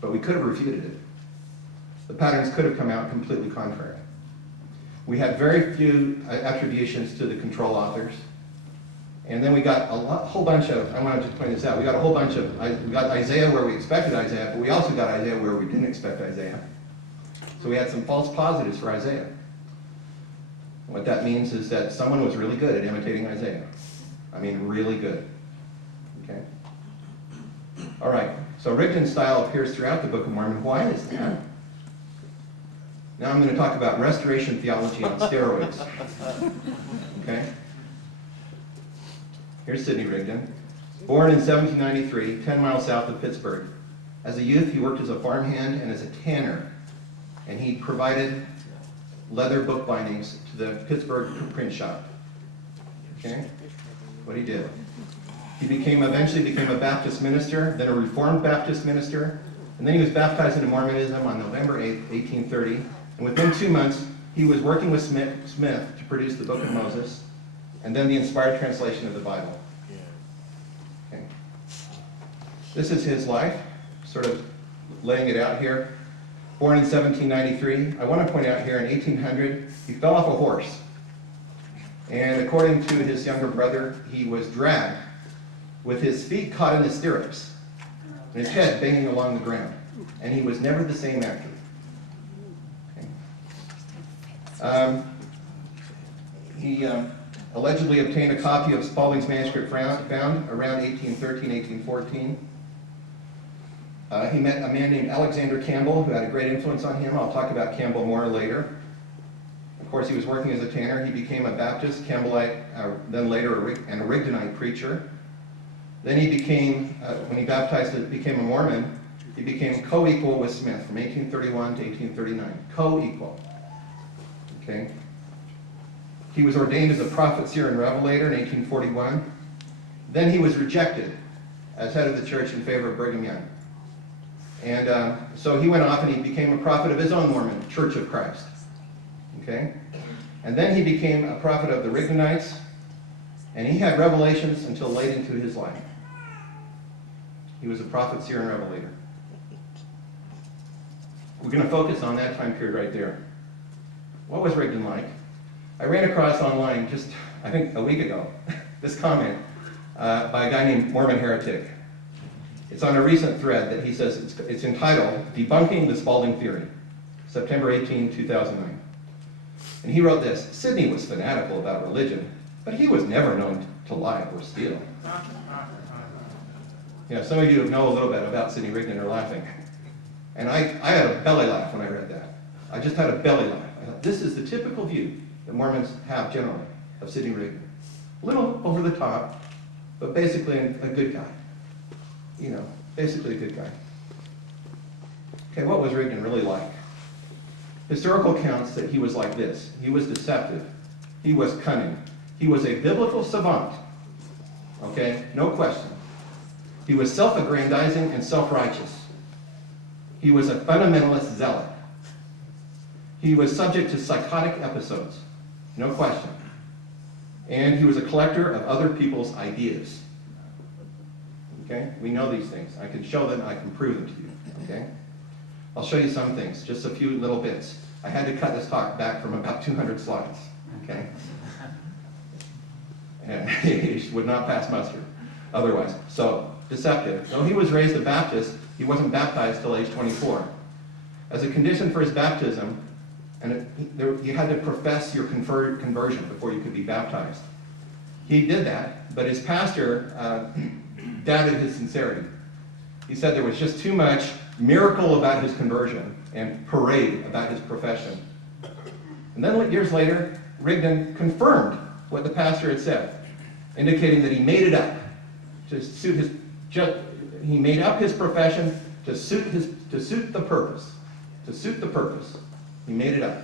but we could have refuted it. The patterns could have come out completely contrary. We had very few attributions to the control authors. And then we got a whole bunch of, I want to just point this out, we got a whole bunch of, we got Isaiah where we expected Isaiah, but we also got Isaiah where we didn't expect Isaiah. So we had some false positives for Isaiah. What that means is that someone was really good at imitating Isaiah. I mean, really good. Okay? All right, so Rigdon's style appears throughout the Book of Mormon. Why is that? Now I'm going to talk about restoration theology on steroids. Okay? Here's Sidney Rigdon. Born in 1793, 10 miles south of Pittsburgh. As a youth, he worked as a farmhand and as a tanner. And he provided leather book bindings to the Pittsburgh print shop. Okay? What he did. He eventually became a Baptist minister, then a Reformed Baptist minister, and then he was baptized into Mormonism on November 8, 1830. And within 2 months, he was working with Smith to produce the Book of Moses, and then the inspired translation of the Bible. Okay. This is his life, sort of laying it out here. Born in 1793. I want to point out here in 1800, he fell off a horse. And according to his younger brother, he was dragged with his feet caught in the stirrups and his head banging along the ground. And he was never the same after. Okay. He allegedly obtained a copy of Spalding's manuscript found around 1813, 1814. He met a man named Alexander Campbell, who had a great influence on him. I'll talk about Campbell more later. Of course, he was working as a tanner. He became a Baptist, Campbellite, then later a Rigdonite preacher. Then he became, when he baptized, became a Mormon, he became co-equal with Smith from 1831 to 1839. Co-equal. Okay. He was ordained as a prophet, seer, and revelator in 1841. Then he was rejected as head of the church in favor of Brigham Young. And so he went off and he became a prophet of his own Mormon Church of Christ. Okay? And then he became a prophet of the Rigdonites, and he had revelations until late into his life. He was a prophet, seer, and revelator. We're going to focus on that time period right there. What was Rigdon like? I ran across online just, I think, a week ago, this comment by a guy named Mormon Heretic. It's on a recent thread that he says, it's entitled, Debunking the Spalding Theory, September 18, 2009. And he wrote this: Sidney was fanatical about religion, but he was never known to lie or steal. Yeah, some of you know a little bit about Sidney Rigdon are laughing. And I had a belly laugh when I read that. I just had a belly laugh. I thought, this is the typical view that Mormons have generally of Sidney Rigdon. A little over the top, but basically a good guy. You know, basically a good guy. Okay, what was Rigdon really like? Historical accounts that he was like this. He was deceptive. He was cunning. He was a biblical savant. Okay, no question. He was self-aggrandizing and self-righteous. He was a fundamentalist zealot. He was subject to psychotic episodes. No question. And he was a collector of other people's ideas. Okay? We know these things. I can show them, I can prove them to you. Okay? I'll show you some things, just a few little bits. I had to cut this talk back from about 200 slides. Okay? And he would not pass muster otherwise. So, deceptive. Though he was raised a Baptist, he wasn't baptized till age 24. As a condition for his baptism, you had to profess your conversion before you could be baptized. He did that, but his pastor doubted his sincerity. He said there was just too much miracle about his conversion and parade about his profession. And then years later, Rigdon confirmed what the pastor had said, indicating that he made it up to suit his. He made up his profession to suit the purpose. To suit the purpose. He made it up.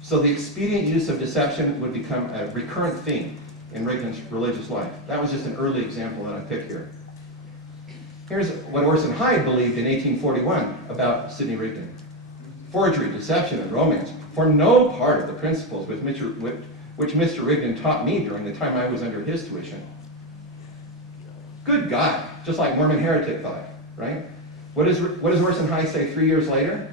So the expedient use of deception would become a recurrent theme in Rigdon's religious life. That was just an early example that I picked here. Here's what Orson Hyde believed in 1841 about Sidney Rigdon. Forgery, deception, and romance form no part of the principles which Mr. Rigdon taught me during the time I was under his tuition. Good guy, just like Mormon Heretic thought, right? What does Orson Hyde say 3 years later?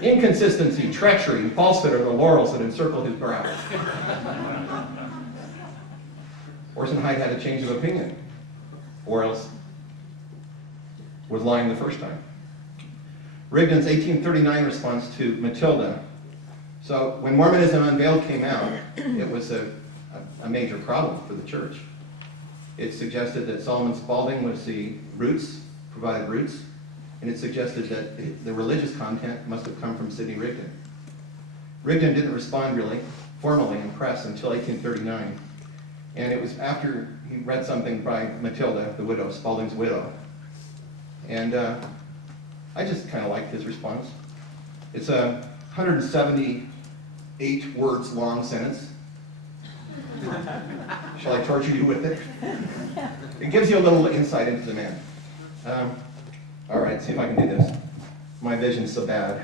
Inconsistency, treachery, and falsehood are the laurels that encircle his brow. Orson Hyde had a change of opinion, or else was lying the first time. Rigdon's 1839 response to Matilda. So when Mormonism Unveiled came out, it was a major problem for the church. It suggested that Solomon Spalding was the roots, provided roots, and it suggested that the religious content must have come from Sidney Rigdon. Rigdon didn't respond really formally in press until 1839, and it was after he read something by Matilda, the widow, Spalding's widow, and I just kind of liked his response. It's a 178 words long sentence. Shall I torture you with it? It gives you a little insight into the man. All right, see if I can do this. My vision's so bad.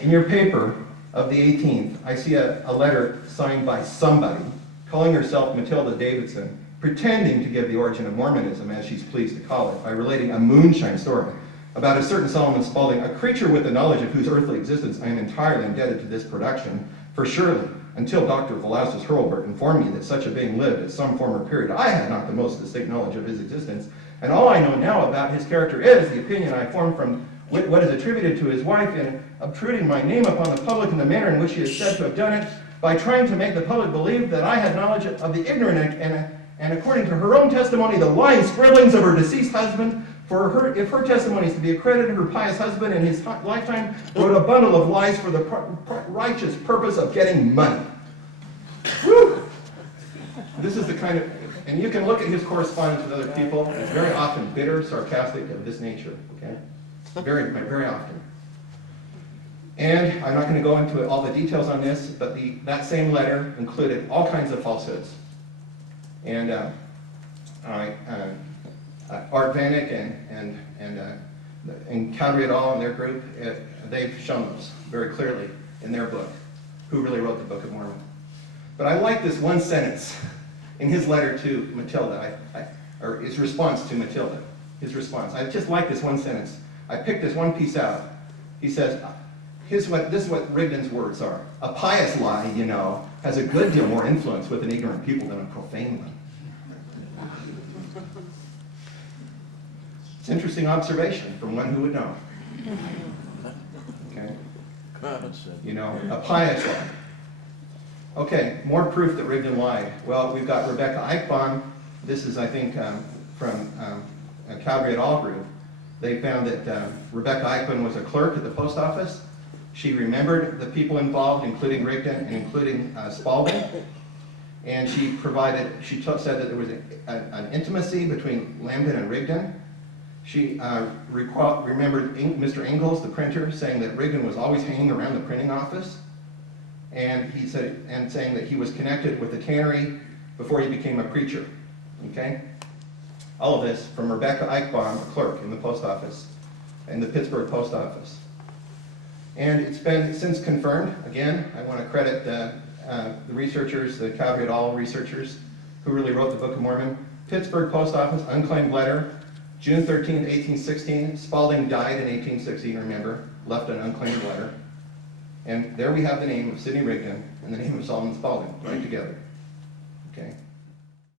In your paper of the 18th, I see a letter signed by somebody calling herself Matilda Davidson, pretending to give the origin of Mormonism, as she's pleased to call it, by relating a moonshine story about a certain Solomon Spalding, a creature with the knowledge of whose earthly existence I am entirely indebted to this production, for surely, until Dr. Velasquez Hurlburt informed me that such a being lived at some former period, I had not the most distinct knowledge of his existence, and all I know now about his character is the opinion I formed from what is attributed to his wife in obtruding my name upon the public in the manner in which she is said to have done it, by trying to make the public believe that I had knowledge of the ignorant and according to her own testimony, the lying scribblings of her deceased husband. For her, if her testimony is to be accredited, her pious husband in his lifetime wrote a bundle of lies for the righteous purpose of getting money. Woo! This is the kind of, and you can look at his correspondence with other people. It's very often bitter, sarcastic, of this nature. Okay, very, very often. And I'm not going to go into all the details on this, but that same letter included all kinds of falsehoods. And Art Vanek and Cowdery et al. And their group, they've shown those very clearly in their book, Who Really Wrote the Book of Mormon. But I like this one sentence in his letter to Matilda, or his response to Matilda, his response. I just like this one sentence. I picked this one piece out. He says, this is what Rigdon's words are. A pious lie, you know, has a good deal more influence with an ignorant people than a profane one. It's an interesting observation from one who would know. Okay? You know, a pious lie. Okay, more proof that Rigdon lied. Well, we've got Rebecca Ickman. This is, I think, from a Cowdery et al. Group. They found that Rebecca Ickman was a clerk at the post office. She remembered the people involved, including Rigdon and including Spalding. And she said that there was an intimacy between Lambden and Rigdon. She remembered Mr. Ingalls, the printer, saying that Rigdon was always hanging around the printing office, and saying that he was connected with the cannery before he became a preacher. Okay, all of this from Rebecca Ickman, a clerk in the post office, in the Pittsburgh post office, and it's been since confirmed. Again, I want to credit the researchers, the Cowdery et al. Researchers, who really wrote the Book of Mormon. Pittsburgh post office, unclaimed letter. June 13, 1816, Spalding died in 1816, remember, left an unclaimed letter. And there we have the name of Sidney Rigdon and the name of Solomon Spalding right together.